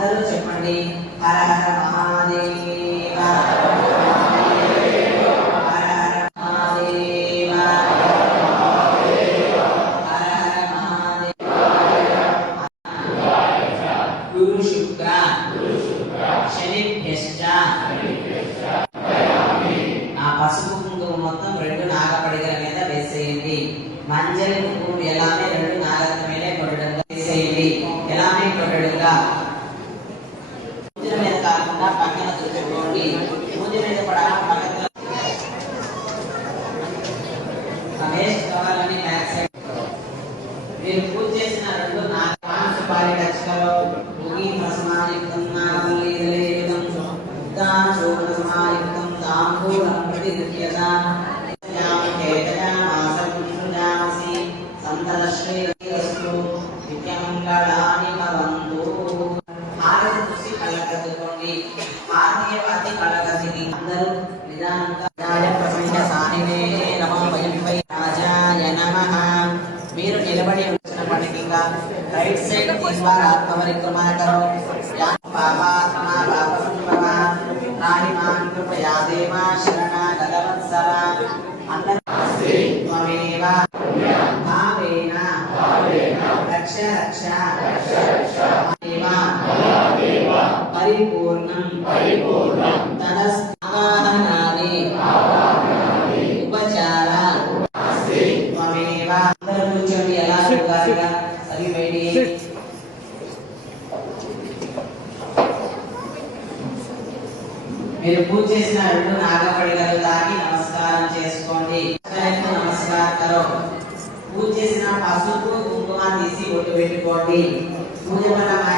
అందరూ చెప్పండి. హర హర మహాదేవ హర హర మహాదేవ హర హర మహాదేవ గురు శుక్ర శనిభ్యశ్చ ఆ పసుపు కుంకుమ మొత్తం రెండు నాగపడిగల మీద వేసేయండి. మంజరి కుంకుమ ఎలానే రెండు నాగల మీద కొట్టడంగా వేసేయండి ఎలానే కొట్టడంగా పూజ మీద కాకుండా పక్కన చూసుకోండి పూజ మీద కూడా పక్కన రమేష్ కావాలని బ్యాక్ మీరు పూజ చేసిన రెండు నాగ పాలి రక్షలో భూమి భస్మాయుక్తం నాగమల్లి ఇదలేయుతం ఉద్దాన శోభన సమాయుక్తం తాంబూలం హారతీయ వాతి అందరూ నిదానంగా ప్రపంచ సానినే నమో వయం రాజాయ నమః మీరు నిలబడి వచ్చిన రైట్ సైడ్ కరో పాపాత్మా మాం కృపయా దేవా శరణ భావేన. రక్ష రక్ష. పరిపూర్ణం. తదస్థానాని ఉపచార త్వమేవ అందరూ కూర్చోండి ఎలా చూడాలిగా అది బయటి మీరు పూజ చేసిన రెండు నాగపడిగలు తాకి నమస్కారం చేసుకోండి. నమస్కారం కరో పూజ చేసిన పసుపు కుంకుమ తీసి ఒట్టు పెట్టుకోండి. పూజ పరమ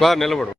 పోతున్నాడు నిలబడు.